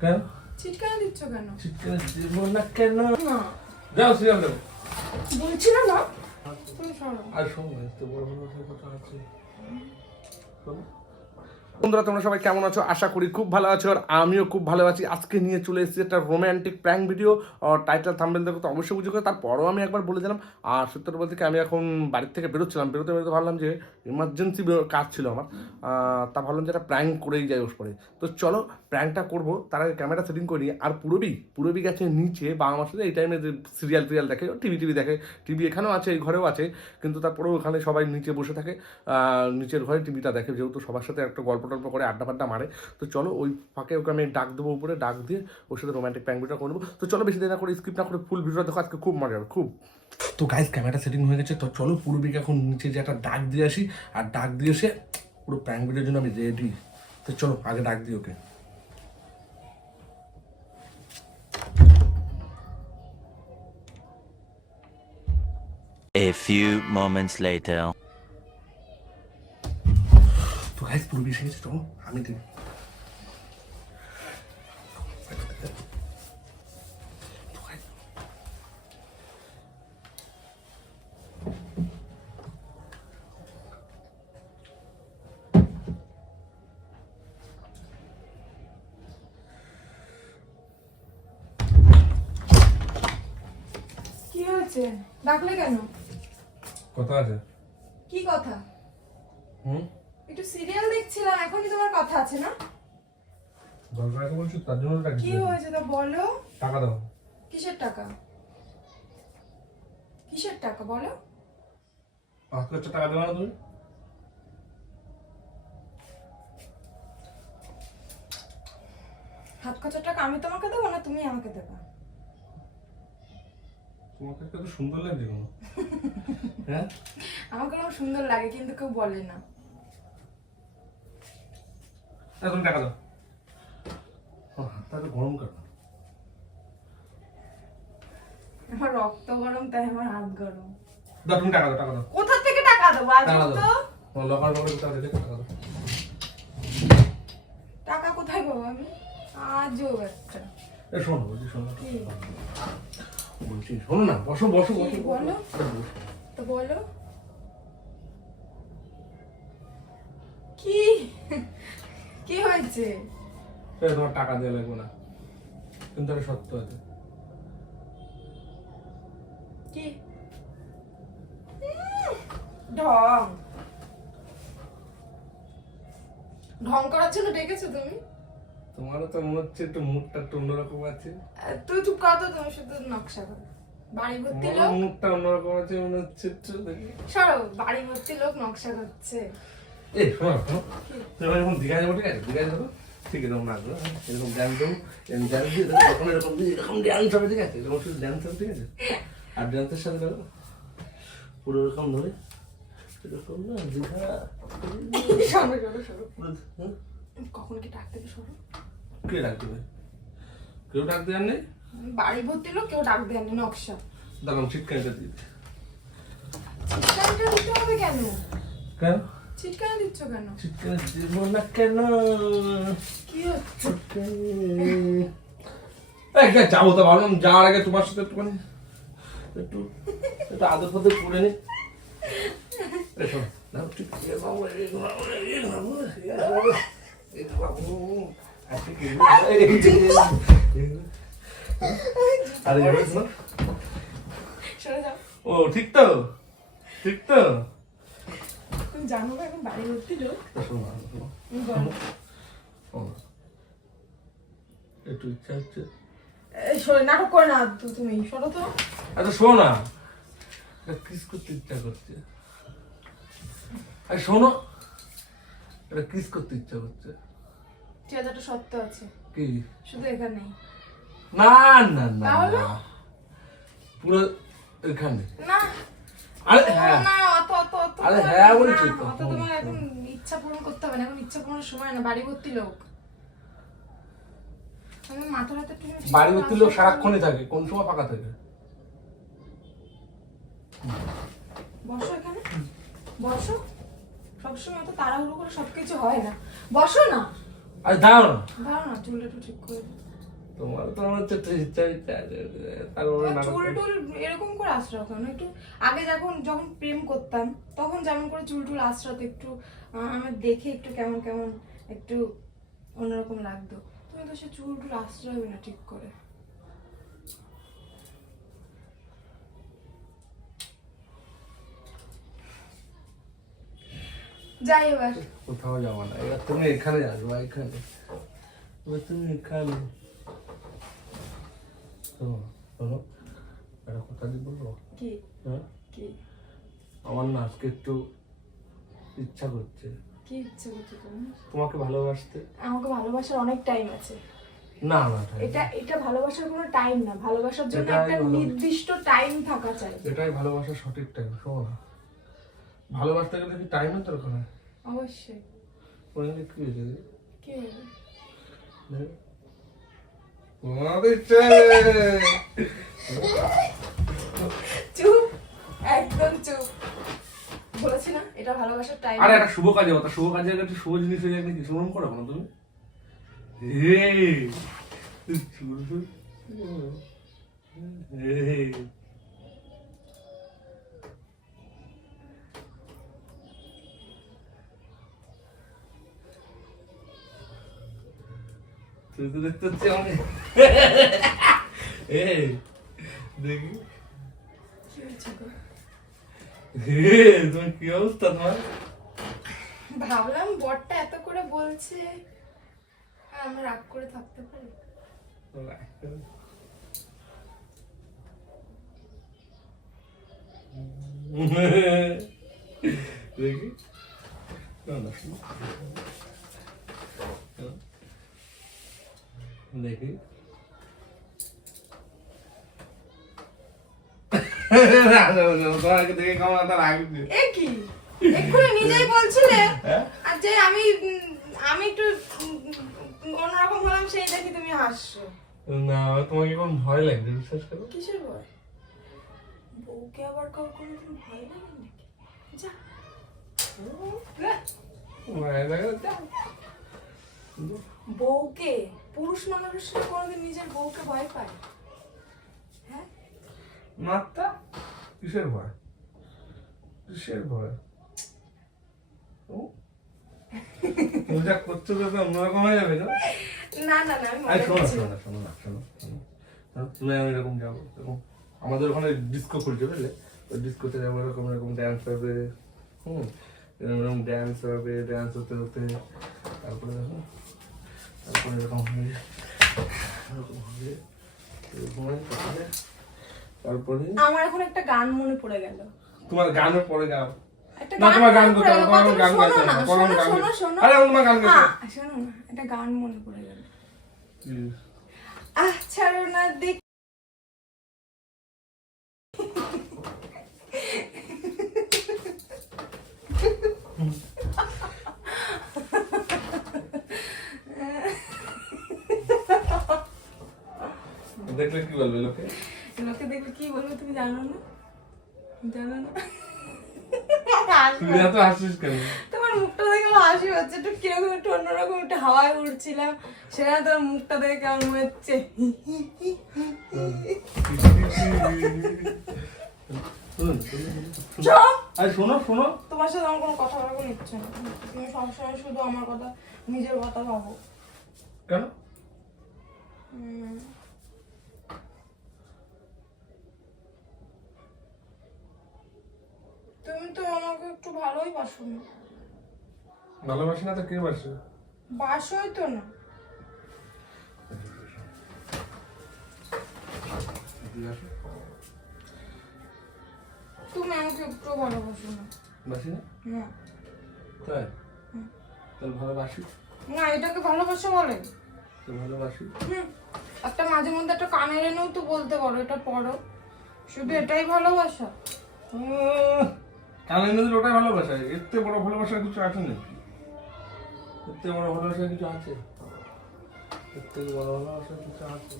কেন ছিটকানো দিচ্ছ কেন? চিৎকার দিব না কেন? না। যাও সিরিয়াল দেবো বলছি না? না তুমি সরো। আর শোনো তো বড় বড় কথা আছে। শোনো বন্ধুরা, তোমরা সবাই কেমন আছো? আশা করি খুব ভালো আছো আর আমিও খুব ভালো আছি। আজকে নিয়ে চলে এসেছি একটা romantic prank video title thumbnail দেখো তো অবশ্যই বুঝে তারপরও আমি একবার বলে দিলাম। আর সত্যি বলতে কি, আমি এখন বাড়ির থেকে বেরোচ্ছিলাম। বেরোতে বেরোতে ভাবলাম যে ইমার্জেন্সি কাজ ছিল আমার। তা ভাবলাম যে একটা প্র্যাঙ্ক করেই যাই ওর পরে তো চলো প্র্যাঙ্কটা করব। তার আগে ক্যামেরা সেটিং করি। আর পুরবি পুরবি গেছে নিচে, বাবা মার সাথে। এই টাইমে যে সিরিয়াল টিরিয়াল দেখে টিভি টিভি দেখে। টিভি এখানেও আছে, এই ঘরেও আছে। কিন্তু তারপরেও ওখানে সবাই নিচে বসে থাকে। নিচের ঘরে টিভিটা দেখে। যেহেতু সবার সাথে একটা গল্প টল্প করে আড্ডা ফাড্ডা মারে। তো চলো ওই ফাঁকে ওকে আমি ডাক দেবো উপরে ডাক দিয়ে ওর সাথে রোমান্টিক প্যাং ভিডিও করব তো চলো বেশি দেরি না করে স্কিপ না করে ফুল ভিডিও দেখো আজকে খুব মজা হবে খুব। তো গাইজ ক্যামেরা সেটিং হয়ে গেছে তো চলো পূর্বিকে এখন নিচে যে একটা ডাক দিয়ে আসি আর ডাক দিয়ে এসে পুরো প্যাং ভিডিওর জন্য আমি রেডি তো চলো আগে ডাক দিই ওকে। A few moments later. তো গাইজ পূর্বী এসে গেছে চলো আমি হয়েছে? ডাকলে কেন? কথা আছে। কি কথা? দেখছিলাম এখনই তোমার কথা আছে না? দরকার বলছো তার জন্য ডাকছি কি হয়েছে তা বলো। টাকা দাও। কিসের টাকা? কিসের টাকা বলো? পাঁচ হাজার টাকা দেবো না তুমি? হাত খরচার টাকা আমি তোমাকে দেবো না তুমি আমাকে দেবে? তোমাকে সুন্দর লাগছে হ্যাঁ? আমাকে সুন্দর লাগে কিন্তু কেউ বলে না। তুমি টাকা দাও। ও, হাতটা তো গরম কেন আমার রক্ত গরম তাই আমার হাত গরম। দাও তুমি টাকা দাও টাকা দাও। কোথা থেকে টাকা দেবো আজ তো। লকার লকার কোথাও রেখে টাকা দাও। টাকা কোথায় পাবো আমি? আজও একটা। এ শোনো বলছি শোনো। কি? বলছি শোনো না বসো বসো বসো বলো? আরে তো বলো। কি? কি হয়েছে? এ, তোমার টাকা দেওয়া লাগবে না। কিন্তু একটা সত্য আছে। কি? ঢং। ঢং করার জন্য ডেকেছো তুমি? তোমারও তো মনে হচ্ছে একটু মুখটা একটু অন্যরকম আছে। তুই চুপ কর তো তুমি শুধু নকশা করো। বাড়ি ভর্তি লোক? মুখটা অন্যরকম আছে মনে হচ্ছে একটু দেখি। সরো বাড়ি ভর্তি লোক নকশা করছে। এ শোনো শোনো। তুমি যখন দীঘায় যাব ঠিক আছে? দীঘায় যাব। ঠিক এরকম নাচবো হ্যাঁ? এরকম ড্যান্স দেবো এরকম ড্যান্স দিয়ে তখন এরকম দিয়ে এরকম ড্যান্স হবে ঠিক আছে? এরকম শুধু ড্যান্স হবে ঠিক আছে? আর ড্যান্সের সাথে দেবো পুরো এরকম ধরে এরকম না দীঘা। সরো সরো সরো হ্যাঁ? কখন কি ডাক দেবে সরো কে ডাক দেবে? কেউ ডাক দেওয়ার নেই? বাড়ি ভর্তি লোক কেউ ডাক দেয়নি নকশা। দাঁড়ান চিৎকারটা দিয়ে দিই। দিতে হবে কেন? কেন? চিটকানি দিচ্ছ কেন চিৎকার দিব না কেন কি হচ্ছে এই যাব তো ভাবলাম যাওয়ার আগে তোমার সাথে একটুখানি একটু একটু আদর ফদর করে নি এই শোনো, ঠিক। আরে ও ঠিক তো ঠিক তো তুমি জানো না এখন বাড়ি ভর্তি লোক। শোনো, শোনো, তুমি বলো। শোনো। একটু ইচ্ছা হচ্ছে। এই নাটক করে না তো তুমি সরো তো। আচ্ছা শোনো। না কিস করতে ইচ্ছা করছে। আরে শোনো। এটা কিস করতে ইচ্ছা করছে। ঠিক আছে একটা সত্য আছে। কি? শুধু এখানেই না না না। পুরো এখানে না। আরে হ্যাঁ। অত অত অত আরে হ্যাঁ বলছি তো। অত তোমার এখন ইচ্ছা পূরণ করতে হবে না এখন ইচ্ছা পূরণের সময় না বাড়ি ভর্তি লোক। বাড়ি ভর্তি লোক সারাক্ষণই থাকে কোন সময় ফাঁকা থাকে? বসো এখানে। বসো। সবসময় তো তাড়াহুড়ো করে সবকিছু হয় না। বসো না। আর দাও না। দাঁড়াও না চুলটা একটু ঠিক করে। তোমার তো আমার হচ্ছে ইচ্ছা ইচ্ছা আছে তারপরে চুল টুল এরকম করে আশ্রাও কেন একটু আগে যখন যখন প্রেম করতাম তখন যেমন করে চুল টুল আশ্রাতে একটু আমার দেখে একটু কেমন কেমন একটু অন্যরকম লাগতো। তুমি তো সে চুল টুল আশ্রয় না ঠিক করে। যাই এবার। কোথাও যাব না এবার তুমি এখানে আসব এখানে এবার তুমি এখানে। শোনো একটা কথা দিয়ে বলব? কি? হ্যাঁ? কি? আমার না আজকে একটু ইচ্ছা করছে। কি ইচ্ছে করছে তোমার? তোমাকে ভালোবাসতে? আমাকে ভালোবাসার অনেক টাইম আছে। না না এটা এটা ভালোবাসার কোনো টাইম না। ভালোবাসার জন্য একটা নির্দিষ্ট টাইম থাকা চাই। এটাই ভালোবাসার সঠিক টাইম শোনো না। ভালোবাসতে গেলে কি টাইমের দরকার হয়? অবশ্যই। ওখানে কি হয়েছে? কি। তোমাদের। চুপ একদম চুপ বলেছি না এটা ভালোবাসার টাইম আরে একটা শুভ কাজে কথা শুভ কাজে একটা শুভ জিনিস হয়ে কিছু মন করো না তুমি এই, তুই তো দেখতে হচ্ছে আমাকে। এই দেখি। তোমার কি অবস্থা তোমার? ভাবলাম বরটা এত করে বলছে আমরা রাগ করে থাকতে পারি। দেখি। না না শোনো। দেখি না, না, না, তোমাকে দেখে কেমন একটা লাগছে এ কি এক্ষুনি নিজেই বলছিলে? হ্যাঁ? আর যে আমি আমি একটু উম, উম, অন্যরকম হলাম সেই দেখি তুমি হাসছো। না তোমাকে কোন ভয় লাগছে বিশ্বাস করো? কিসের ভয়? বউকে আবার কাউ কোনোদিন ভয় লাগে নাকি? যা। ভয় লাগে বউকে? পুরুষ মানুষের কোনোদিন নিজের বউকে ভয় পায়? হ্যাঁ? মাত্রা? কিসের ভয়? কিসের ভয়? ও? যা করছ তো অন্যরকম হয়ে যাবে না না না না আমি শোনো শোনো না। শোনো না শোনো তুমি আমি এরকম যাব এরকম আমাদের ওখানে ডিস্কো খুলছে বুঝলে? ওই ডিস্কোতে যাব এরকম এরকম ড্যান্স হবে হুম? এরকম এরকম ড্যান্স হবে ড্যান্স হতে হতে তারপরে দেখো তারপরে এরকম হবে এরকম হবে এরকম হবে তারপরে আমার এখন একটা গান মনে পড়ে গেল তোমার গানও না তোমার গান করতে হবে। তোমার গান শোনো গাইতে না, হবে গান। আরে আমার গান গাইতে শোনো না একটা গান মনে পড়ে গেল। আহ ছাড়ো না দেখ দেখলে কি বলবে লোকে? লোকে দেখলে কি বলবে তুমি জানো না? জানো না? তুই এত হাসিস কেন? তোমার মুখটা দেখে আমার হাসি হচ্ছে। একটু কীরকম একটু অন্যরকম একটু হাওয়ায় উঠছিলাম তোমার মুখটা দেখে কেমন হচ্ছে! শোনো শোনো। তোমার সাথে আমার কোনো কথা বলার ইচ্ছে নেই। তুমি সবসময় শুধু আমার কথা নিজের কথা ভাবো। কেন? তুমি তো আমাকে একটু ভালোই বাসো না। ভালোবাসি না তো কে বাসে? বাসোই তো না। তুমি আমাকে একটু ভালোবাসো না। বাসি না? না। তাই? তাহলে ভালোবাসি? না এটাকে ভালোবাসা বলে। তো ভালোবাসি? হুম, একটা মাঝে মধ্যে একটা কানের এনেও তো বলতে পারো এটা পড়ো শুধু এটাই ভালোবাসা। নদীর ওটাই ভালোবাসা। এর থেকে বড় ভালোবাসা কিছু আছে নাকি? এর থেকে বড় ভালোবাসা কিছু আছে? এর থেকে বড় ভালোবাসা কিছু আছে?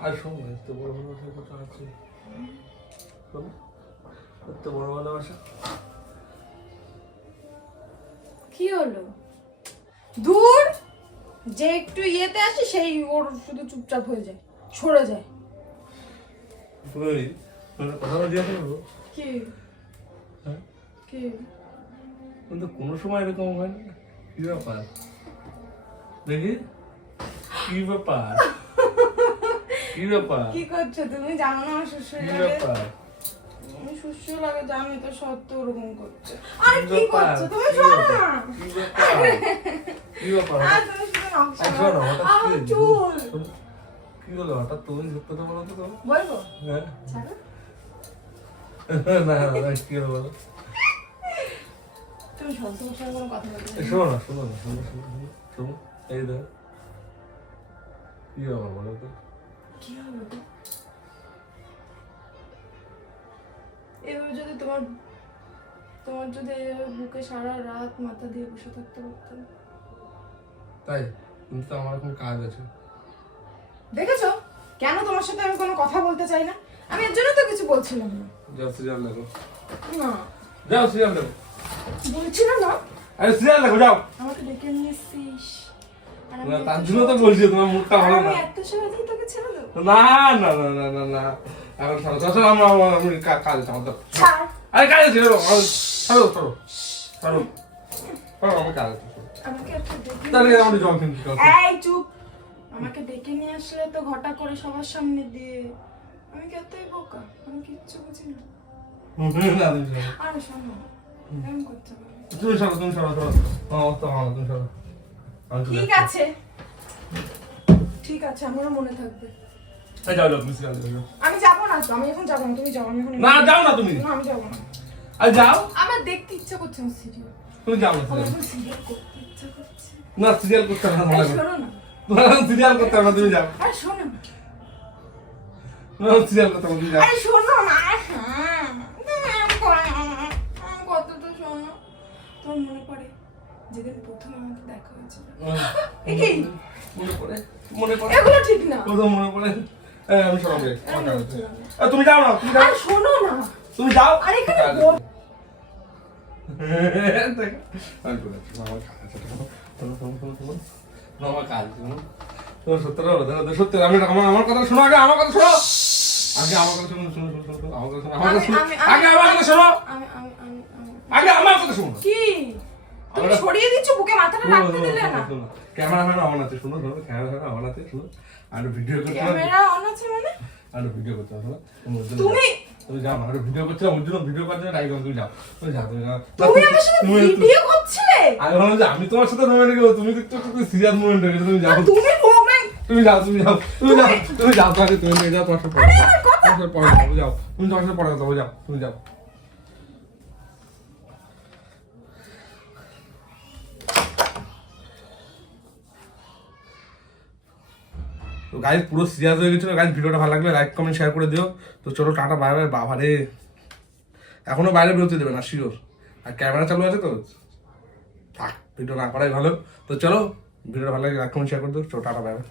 আর শোন এর থেকে বড় ভালোবাসা কিছু আছে। শোনো এর থেকে বড় ভালোবাসা। কি হলো? দূর! যে একটু ইয়েতে আসে সেই ওর শুধু চুপচাপ হয়ে যায় সরে যায়। কথা বলে? কি? কিন্তু কোনো সময় এরকম হয় না কি ব্যাপার? দেখি। কি ব্যাপার? কি ব্যাপার? কি করছ তুমি? জানো না আমার শ্বশুর কি ব্যাপার? শ্বশুর লাগে জানি তো সত্য ওরকম করছে। আরে কি কি করছ? তুমি শোনো না। কি ব্যাপার? কি ব্যাপার? হঠাৎ কি- হলো? হঠাৎ তুমি সত্য কথা বলো তো বলব? হ্যাঁ। না না না কি হলো বলো? তুমি সঙ্গে কোনো কথা শোনো না শোনো না শোনো শোনো শোনো, শোনো এই দেখো কি ব্যাপার বলো তো কি হবে তো এভাবে যদি তোমার তোমার যদি এভাবে বুকে সারা রাত মাথা দিয়ে বসে থাকতে পারতাম তাই কিন্তু আমার এখন কাজ আছে দেখেছ কেন তোমার সাথে আমি কোনো কথা বলতে চাই না? আমি এর জন্য তো কিছু বলছিলাম না। যাও দেখো। না। যাও দেখো। বলছিলাম না? আরে সিরিয়াল দেখো যাও। আমাকে ডেকে নিয়ে এসছিস। তার জন্য তো বলছি তোমার মুখটা ভালো না। এত সহজেই তোকে ছেড়ে দেবো? না না না না না না। এখন ছাড়ো ছাড়ো আমার আমার- আমি কা- কাজ আছে তো। আরে কাজ ছাড়ো ছাড়ো ছাড়ো ছাড়ো ছাড়ো। আমার কাজ আছে। আমাকে ডেকে তাহলে নিয়ে আমাদের জল কিনতে এই চুপ। আমাকে ডেকে নিয়ে আসলে তো ঘটা করে সবার সামনে দিয়ে। আমি এতই বোকা? আমি কিচ্ছু বুঝি না। আরে শোনো। তুমি সরো তুমি সরো সরো তো আমার তুমি সরো ঠিক আছে। ঠিক আছে আমারও মনে থাকবে। যাও যাও তুমি সিরিয়াল আমি যাব না তো আমি এখন যাব না তুমি যাও আমি এখন না যাও না তুমি। না আমি যাব না। আরে যাও। আমার দেখতে ইচ্ছা করছে না সিরিয়াল। তুমি যাও না সিরিয়াল। করতে ইচ্ছা করছে। না সিরিয়াল করতে না ভালো শোনো না। সিরিয়াল করতে না তুমি যাও। আরে শোনো না। না সিরিয়াল করতে না, তুমি যাও। আরে শোনো না হ্যাঁ। তোমার মনে পড়ে? যেদিন প্রথম আমাকে দেখা হয়েছিল। এ কি? মনে পড়ে মনে পড়ে এগুলো ঠিক না। প্রথম মনে পড়ে। আমি সরাবো তুমি যাও না তুমি যাও। শোনো না। তুমি যাও। আরে এখানে আমার কথা শোনো আগে আমার কথা শোনো। আগে আমার কথা শোনো শোনো শোনো, আমার কথা শোনো আমার কথা শোনো। আগে আমার কথা শোনো। আগে আমার কথা শোনো। কি? তুমি আমরা- সরিয়ে দিচ্ছ বুকে মাথাটা রাখতে দিলে না? ক্যামেরাম্যান আমার আছে শুনো শোনো ক্যামেরাম্যান আমার আছে শুনো। আর ভিডিও করতে ক্যামেরা অন আছে মানে? আর ভিডিও করতে হবে তুমি যাও। যাও আর ভিডিও করতে ওর জন্য ভিডিও করার জন্য রাইগ তুমি যাও। তুমি যাও তুমি যাও। তুমি আমার সাথে ভিডিও করছিলে? আমি ভাবলাম যে আমি তোমার সাথে রোমান্টিক হব তুমি তো একটু সিরিয়াস মুভমেন্ট হয়ে তুমি যাও। তুমি তুমি যাও তুমি যাও তুমি যাও তুমি যাও তুমি যাও তোমার সাথে পরে যাও। তুমি তোমার সাথে পরে যাব যাও তুমি যাও। তো গাইজ পুরো সিরিয়াস হয়ে গেছিল। গাইজ ভিডিওটা ভালো লাগলে লাইক কমেন্ট শেয়ার করে দিও। তো চলো, টাটা বাই বাই বাবা রে। এখনও বাইরে বেরোতে দেবে না শিওর আর ক্যামেরা চালু আছে তো? থাক ভিডিও না করাই ভালো। তো চলো, ভিডিওটা ভালো লাগে লাইক কমেন্ট শেয়ার করে দিও। চলো, টাটা বাই বাই